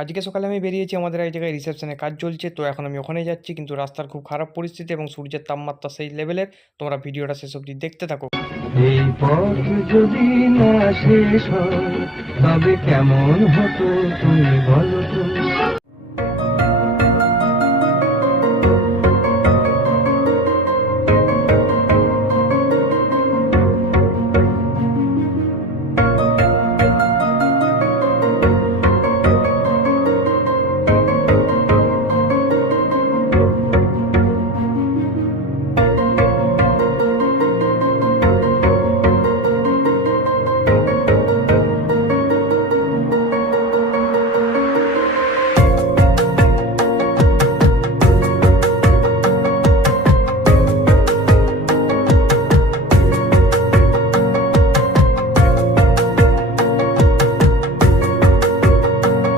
আজকে সকালে আমি বেরিয়েছি, আমাদের এক জায়গায় রিসেপশনে কাজ চলছে। তো এখন আমি ওখানেই যাচ্ছি, কিন্তু রাস্তার খুব খারাপ পরিস্থিতি এবং সূর্যের তাপমাত্রা সেই লেভেলের। তোমরা ভিডিওটা শেষ অবধি দেখতে থাকো। এই পথ যদি না শেষ হয় তবে কেমন হতো তুমি বলো তো।